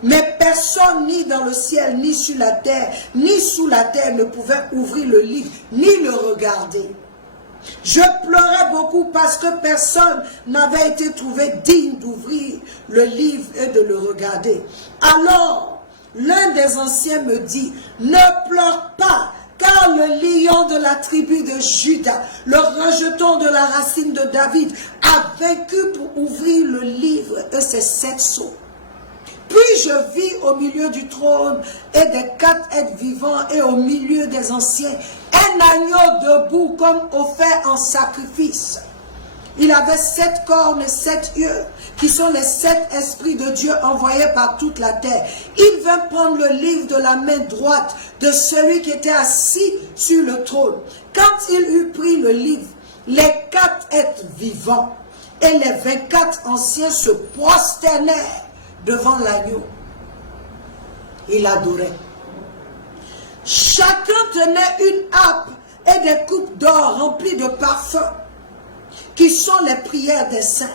Mais personne, ni dans le ciel, ni sur la terre, ni sous la terre, ne pouvait ouvrir le livre, ni le regarder. Je pleurais beaucoup parce que personne n'avait été trouvé digne d'ouvrir le livre et de le regarder. Alors, l'un des anciens me dit, ne pleure pas, car le lion de la tribu de Juda, le rejeton de la racine de David, a vaincu pour ouvrir le livre et ses 7 sceaux. Puis je vis au milieu du trône et des 4 êtres vivants et au milieu des anciens, un agneau debout comme offert en sacrifice. Il avait 7 cornes et 7 yeux, qui sont les 7 esprits de Dieu envoyés par toute la terre. Il vint prendre le livre de la main droite de celui qui était assis sur le trône. Quand il eut pris le livre, les 4 êtres vivants et les 24 anciens se prosternèrent devant l'agneau. Il adorait. Chacun tenait une harpe et des coupes d'or remplies de parfums, qui sont les prières des saints.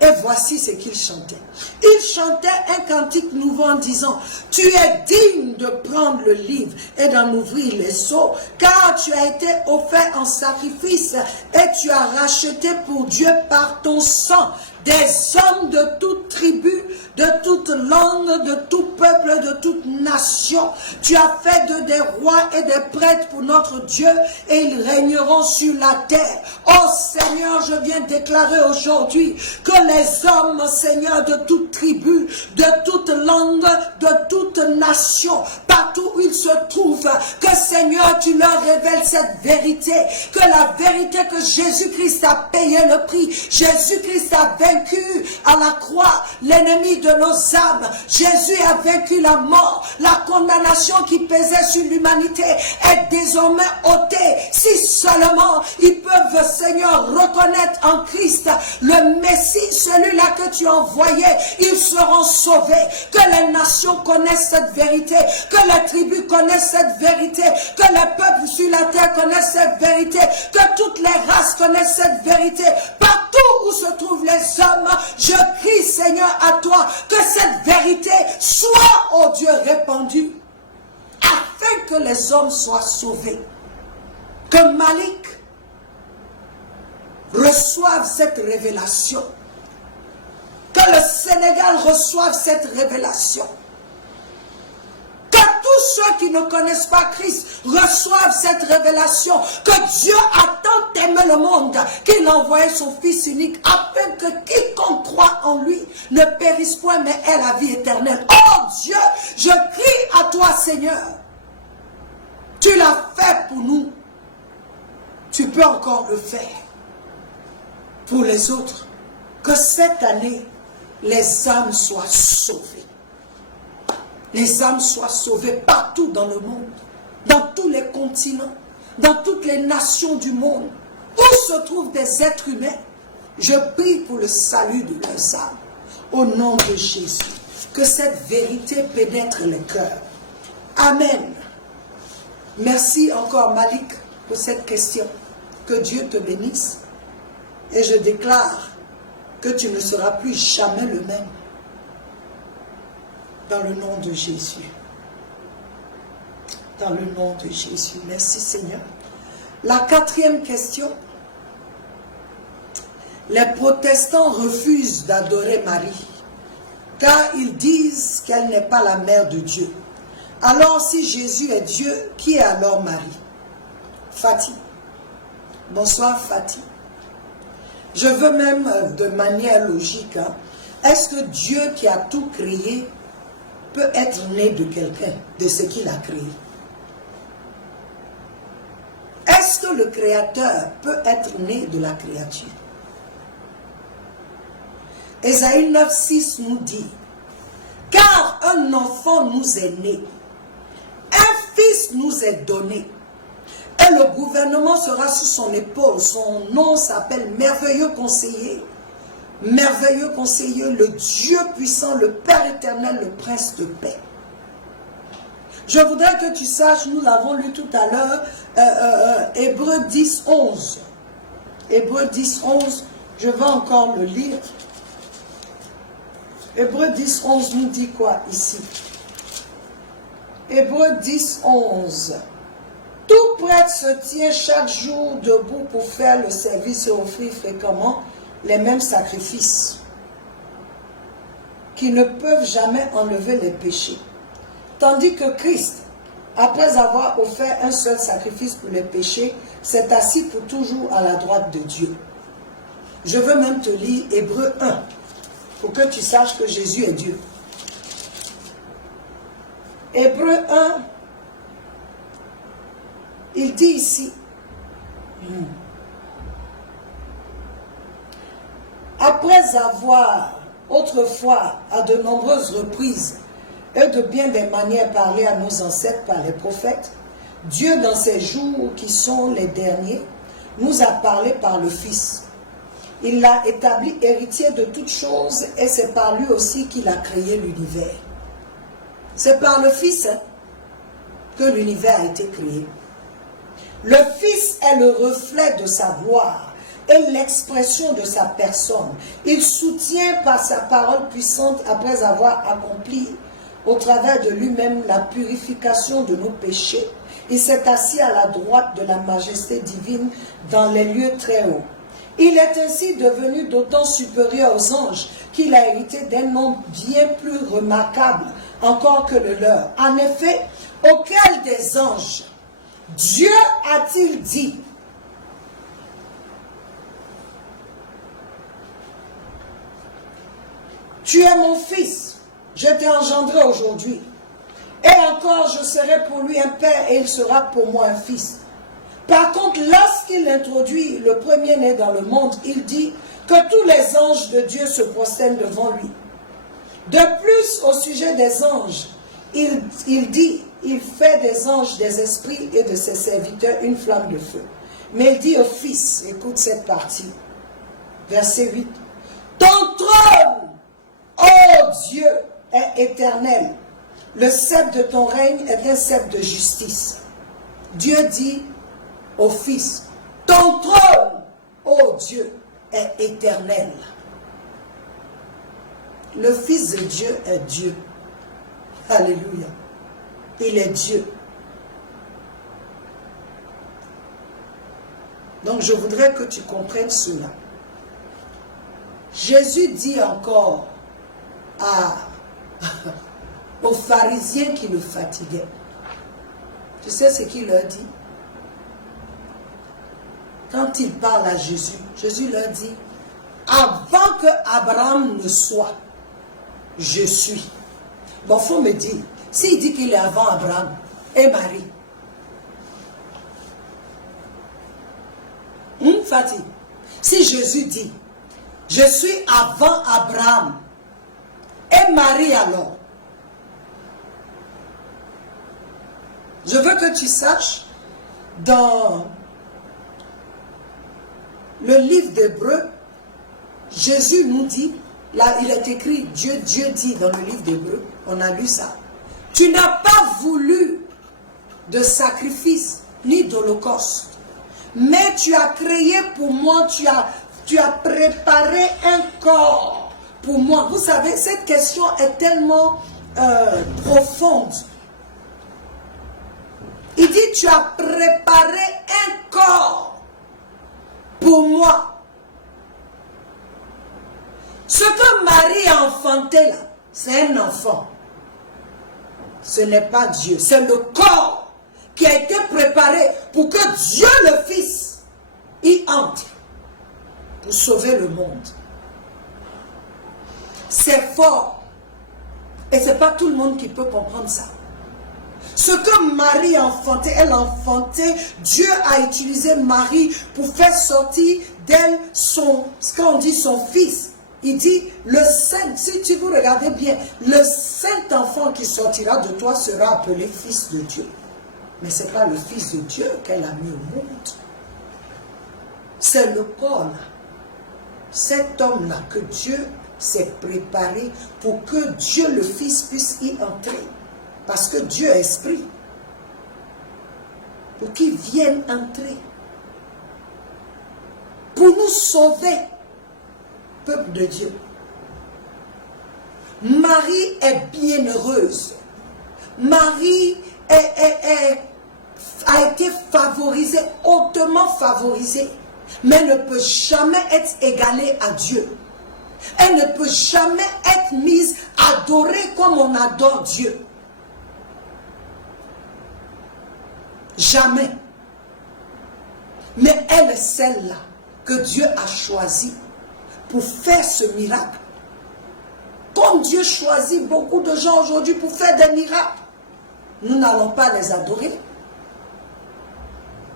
Et voici ce qu'il chantait. Il chantait un cantique nouveau en disant, tu es digne de prendre le livre et d'en ouvrir les sceaux, car tu as été offert en sacrifice et tu as racheté pour Dieu par ton sang des hommes de toute tribu, de toute langue, de tout peuple, de toute nation. Tu as fait d'eux des rois et des prêtres pour notre Dieu, et ils régneront sur la terre. Oh Seigneur, je viens déclarer aujourd'hui que les hommes, Seigneur, de toute tribu, de toute langue, de toute nation, partout où ils se trouvent, que Seigneur, tu leur révèles cette vérité, que la vérité que Jésus-Christ a payé le prix, Jésus-Christ a vaincu à la croix l'ennemi de nos âmes. Jésus a vaincu la mort. La condamnation qui pesait sur l'humanité est désormais ôtée. Si seulement ils peuvent, Seigneur, reconnaître en Christ le Messie, celui-là que tu as envoyé, ils seront sauvés. Que les nations connaissent cette vérité, que les tribus connaissent cette vérité, que les peuples sur la terre connaissent cette vérité, que toutes les races connaissent cette vérité. Partout où se trouvent les hommes, je crie, Seigneur, à toi, que cette vérité soit, oh Dieu, répandue, afin que les hommes soient sauvés. Que Malik reçoive cette révélation. Que le Sénégal reçoive cette révélation. Que tous ceux qui ne connaissent pas Christ reçoivent cette révélation, que Dieu a tant aimé le monde qu'il a envoyé son Fils unique afin que quiconque croit en lui ne périsse point mais ait la vie éternelle. Oh Dieu, je crie à toi Seigneur, tu l'as fait pour nous, tu peux encore le faire pour les autres. Que cette année, les âmes soient sauvées. Les âmes soient sauvées partout dans le monde, dans tous les continents, dans toutes les nations du monde, où se trouvent des êtres humains. Je prie pour le salut de leurs âmes, au nom de Jésus. Que cette vérité pénètre les cœurs. Amen. Merci encore Malik pour cette question. Que Dieu te bénisse. Et je déclare que tu ne seras plus jamais le même. Dans le nom de Jésus. Dans le nom de Jésus. Merci Seigneur. La 4e question. Les protestants refusent d'adorer Marie, car ils disent qu'elle n'est pas la mère de Dieu. Alors si Jésus est Dieu, qui est alors Marie? Fatih. Bonsoir Fatih. Je veux même de manière logique, est-ce que Dieu qui a tout créé peut être né de quelqu'un, de ce qu'il a créé? Est-ce que le Créateur peut être né de la créature? Ésaïe 9:6 nous dit, car un enfant nous est né, un fils nous est donné, et le gouvernement sera sous son épaule. Son nom s'appelle Merveilleux Conseiller, merveilleux conseiller, le Dieu puissant, le Père éternel, le Prince de paix. Je voudrais que tu saches, nous l'avons lu tout à l'heure, Hébreux 10, 11. Hébreux 10, 11, je vais encore le lire. Hébreux 10, 11 nous dit quoi ici? Hébreux 10, 11. Tout prêtre se tient chaque jour debout pour faire le service et offrir fréquemment les mêmes sacrifices qui ne peuvent jamais enlever les péchés. Tandis que Christ, après avoir offert un seul sacrifice pour les péchés, s'est assis pour toujours à la droite de Dieu. Je veux même te lire Hébreux 1 pour que tu saches que Jésus est Dieu. Hébreux 1, il dit ici, après avoir autrefois à de nombreuses reprises et de bien des manières parlé à nos ancêtres par les prophètes, Dieu dans ces jours qui sont les derniers nous a parlé par le Fils. Il l'a établi héritier de toutes choses et c'est par lui aussi qu'il a créé l'univers. C'est par le Fils que l'univers a été créé. Le Fils est le reflet de sa gloire et l'expression de sa personne. Il soutient par sa parole puissante après avoir accompli au travers de lui-même la purification de nos péchés. Il s'est assis à la droite de la majesté divine dans les lieux très hauts. Il est ainsi devenu d'autant supérieur aux anges qu'il a hérité d'un nom bien plus remarquable encore que le leur. En effet, auquel des anges Dieu a-t-il dit: tu es mon fils, je t'ai engendré aujourd'hui. Et encore, je serai pour lui un père et il sera pour moi un fils. Par contre, lorsqu'il introduit le premier-né dans le monde, il dit que tous les anges de Dieu se prosternent devant lui. De plus, au sujet des anges, il dit, il fait des anges, des esprits et de ses serviteurs une flamme de feu. Mais il dit au Fils, écoute cette partie, verset 8, ton trône, ô Dieu, est éternel. Le sceptre de ton règne est un sceptre de justice. Dieu dit au Fils, ton trône, ô Dieu, est éternel. Le Fils de Dieu est Dieu. Alléluia. Il est Dieu. Donc je voudrais que tu comprennes cela. Jésus dit encore aux pharisiens qui le fatiguaient. Tu sais ce qu'il leur dit? Quand il parle à Jésus, Jésus leur dit, avant que Abraham ne soit, je suis. Bon, il faut me dire, s'il dit qu'il est avant Abraham et Marie, Fatih, si Jésus dit, je suis avant Abraham et Marie alors, je veux que tu saches, dans le livre d'Hébreux, Jésus nous dit, là il est écrit, Dieu dit dans le livre d'Hébreux, on a lu ça, tu n'as pas voulu de sacrifice ni d'holocauste, mais tu as créé pour moi, tu as préparé un corps pour moi. Vous savez, cette question est tellement profonde. Il dit, tu as préparé un corps pour moi. Ce que Marie a enfanté là, c'est un enfant. Ce n'est pas Dieu, c'est le corps qui a été préparé pour que Dieu le Fils y entre pour sauver le monde. C'est fort. Et ce n'est pas tout le monde qui peut comprendre ça. Ce que Marie a enfanté, elle a enfanté, Dieu a utilisé Marie pour faire sortir d'elle ce qu'on dit son fils. Il dit, le saint, si tu vous regardez bien, le saint enfant qui sortira de toi sera appelé fils de Dieu. Mais ce n'est pas le fils de Dieu qu'elle a mis au monde. C'est le corps là. cet homme-là que Dieu s'est préparé pour que Dieu le Fils puisse y entrer. Parce que Dieu est esprit. Pour qu'il vienne entrer. Pour nous sauver, peuple de Dieu. Marie est bienheureuse. Marie a été favorisée, hautement favorisée. Mais elle ne peut jamais être égalée à Dieu. Elle ne peut jamais être mise, adorée comme on adore Dieu. Jamais. Mais elle est celle-là que Dieu a choisie pour faire ce miracle. Comme Dieu choisit beaucoup de gens aujourd'hui pour faire des miracles, nous n'allons pas les adorer.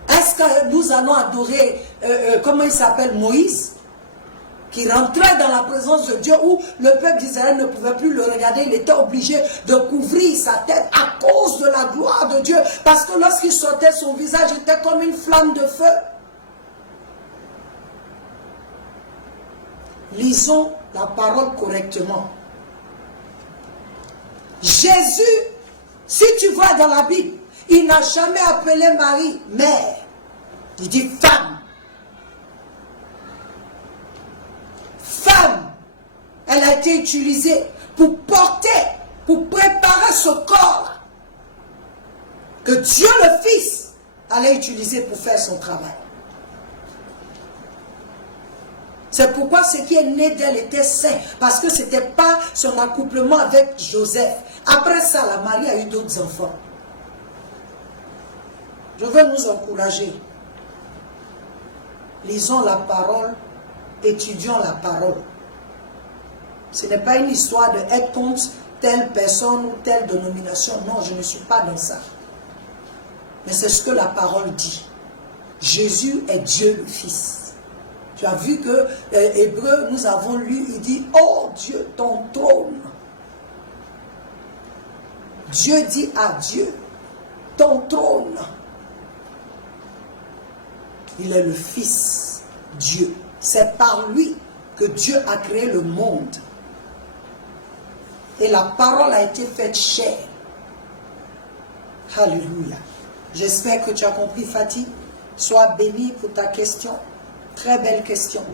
Est-ce que nous allons adorer, comment il s'appelle, Moïse, qui rentrait dans la présence de Dieu, où le peuple d'Israël ne pouvait plus le regarder, il était obligé de couvrir sa tête à cause de la gloire de Dieu, parce que lorsqu'il sortait, son visage était comme une flamme de feu. Lisons la parole correctement. Jésus, si tu vois dans la Bible, il n'a jamais appelé Marie mère. Il dit femme. Femme, elle a été utilisée pour porter, pour préparer ce corps que Dieu le Fils allait utiliser pour faire son travail. C'est pourquoi ce qui est né d'elle était saint, parce que ce n'était pas son accouplement avec Joseph. Après ça, la Marie a eu d'autres enfants. Je veux nous encourager. Lisons la parole, étudions la parole. Ce n'est pas une histoire de être contre telle personne ou telle dénomination. Non, je ne suis pas dans ça. Mais c'est ce que la parole dit. Jésus est Dieu le Fils. Tu as vu que Hébreu, nous avons lu, il dit, oh Dieu, ton trône. Dieu dit à Dieu, ton trône. Il est le Fils, Dieu. C'est par lui que Dieu a créé le monde. Et la parole a été faite chair. Alléluia. J'espère que tu as compris, Fatih. Sois béni pour ta question. Très belle question.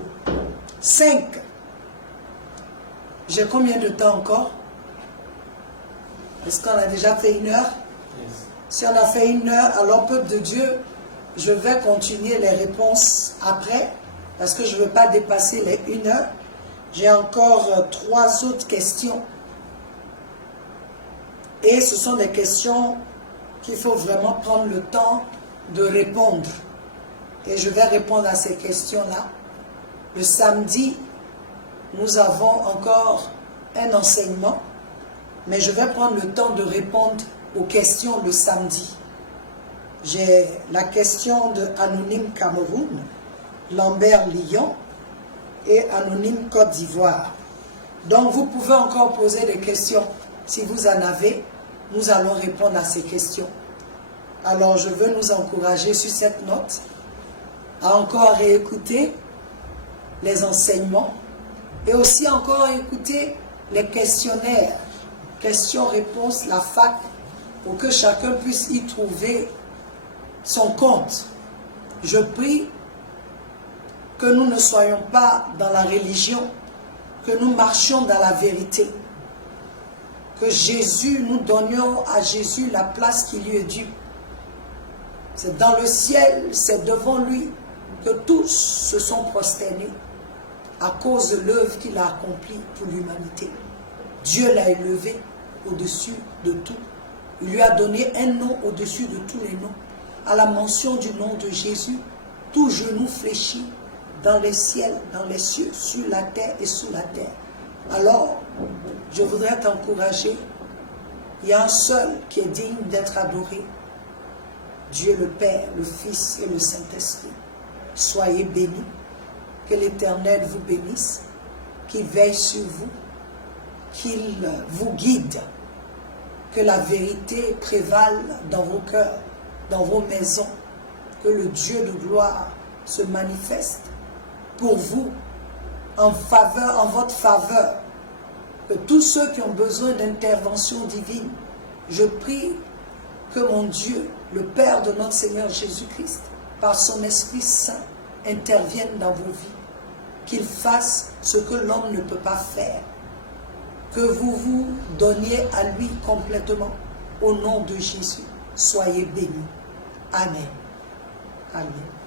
5. J'ai combien de temps encore? Est-ce qu'on a déjà fait 1 heure? Yes. Si on a fait 1 heure, alors peuple de Dieu, je vais continuer les réponses après, parce que je ne veux pas dépasser les 1 heure. J'ai encore 3 autres questions. Et ce sont des questions qu'il faut vraiment prendre le temps de répondre. Et je vais répondre à ces questions-là. Le samedi, nous avons encore un enseignement, mais je vais prendre le temps de répondre aux questions le samedi. J'ai la question de Anonyme Cameroun, Lambert Lyon et Anonyme Côte d'Ivoire. Donc vous pouvez encore poser des questions. Si vous en avez, nous allons répondre à ces questions. Alors je veux nous encourager sur cette note à encore réécouter les enseignements et aussi encore écouter les questionnaires, questions-réponses, la fac, pour que chacun puisse y trouver son compte. Je prie que nous ne soyons pas dans la religion, que nous marchions dans la vérité, que Jésus, nous donnions à Jésus la place qui lui est due. C'est dans le ciel, c'est devant lui que tous se sont prosternés à cause de l'œuvre qu'il a accomplie pour l'humanité. Dieu l'a élevé au-dessus de tout. Il lui a donné un nom au-dessus de tous les noms. À la mention du nom de Jésus, tout genou fléchit dans les ciels, dans les cieux, sur la terre et sous la terre. Alors, je voudrais t'encourager. Il y a un seul qui est digne d'être adoré. Dieu le Père, le Fils et le Saint-Esprit. Soyez bénis. Que l'Éternel vous bénisse, qu'il veille sur vous, qu'il vous guide, que la vérité prévale dans vos cœurs, dans vos maisons, que le Dieu de gloire se manifeste pour vous en faveur, en votre faveur. Que tous ceux qui ont besoin d'intervention divine, je prie que mon Dieu, le Père de notre Seigneur Jésus-Christ, par son Esprit Saint, intervienne dans vos vies. Qu'il fasse ce que l'homme ne peut pas faire. Que vous vous donniez à lui complètement. Au nom de Jésus, soyez bénis. Amen. Amen.